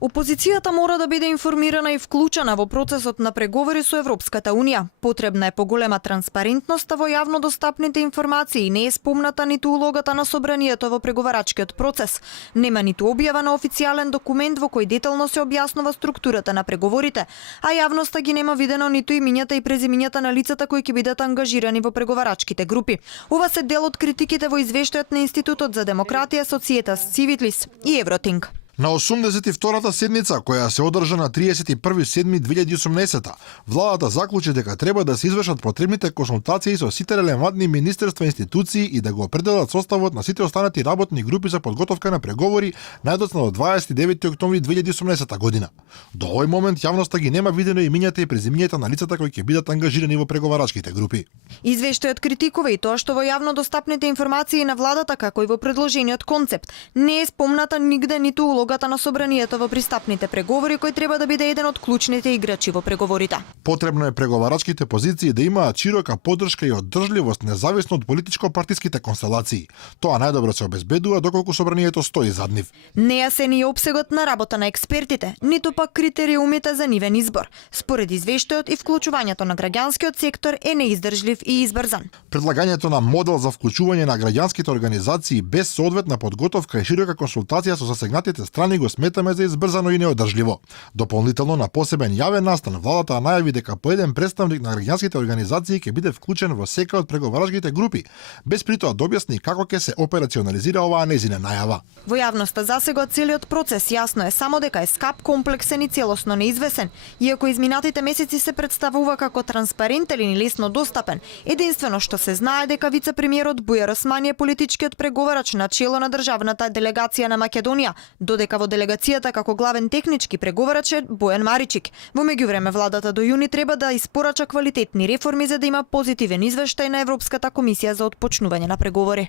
Опозицијата мора да биде информирана и вклучена во процесот на преговори со Европската Унија. Потребна е поголема транспарентност во јавно достапните информации. Не е спомната ниту улогата на собранието во преговарачкиот процес. Нема ниту објава на официјален документ во кој детално се објаснува структурата на преговорите, а јавноста ги нема видено ниту имињата и презимињата на лицата кои ќе бидат ангажирани во преговарачките групи. Ова се дел од критиките во извештајот на Институтот за демократија, Societas Civilis и Евротинг. На 82-та седница, која се одржа на 31.7.2018, владата заклучи дека треба да се извршат потребните консултации со сите релевантни министерства и институции и да го определат составот на сите останати работни групи за подготовка на преговори најдоцна до 29 октомври 2018 година. До овој момент јавноста ги нема видено имињата и презимињата на лицата кои ќе бидат ангажирани во преговарачките групи. Извештајот критикува и тоа што во јавно достапните информации на владата, како и во предложениот концепт, не е спомната нигде ниту улогата на собранието во пристапните преговори, кој треба да биде еден од клучните играчи во преговорите. Потребно е преговарачките позиции да имаат широка поддршка и оддржливост независно од политичко-партиските констелации. Тоа најдобро се обезбедува доколку собранието стои зад нив. Не е се ни опсегот на работа на експертите, ниту пак критериумите за нивен избор. Според извештајот и вклучувањето на граѓанскиот сектор е неиздржлив и избрзан. Предлагањето на модел за вклучување на граѓанските организации без соодветна подготовка и широка консултација со засегнатите страни го сметаме за избрзано и неодржливо. Дополнително на посебен јавен настан, владата најави дека по еден представник на граѓанските организации ќе биде вклучен во секоја од преговарачките групи, без притоа да објасни како ќе се операционализира оваа нејзина најава. Во јавноста засега целиот процес јасно е само дека е скап, комплексен и целосно неизвесен, иако изминатите месеци се представува како транспарентен и лесно достапен. Единствено што се знае дека вице-премиерот Бујар Османи е политичкиот преговарач на чело на државната делегација на Македонија, додека во делегацијата како главен технички преговарач е Бојан Маричик. Во меѓувреме владата до јуни треба да испорача квалитетни реформи за да има позитивен извештај на Европската комисија за отпочнување на преговори.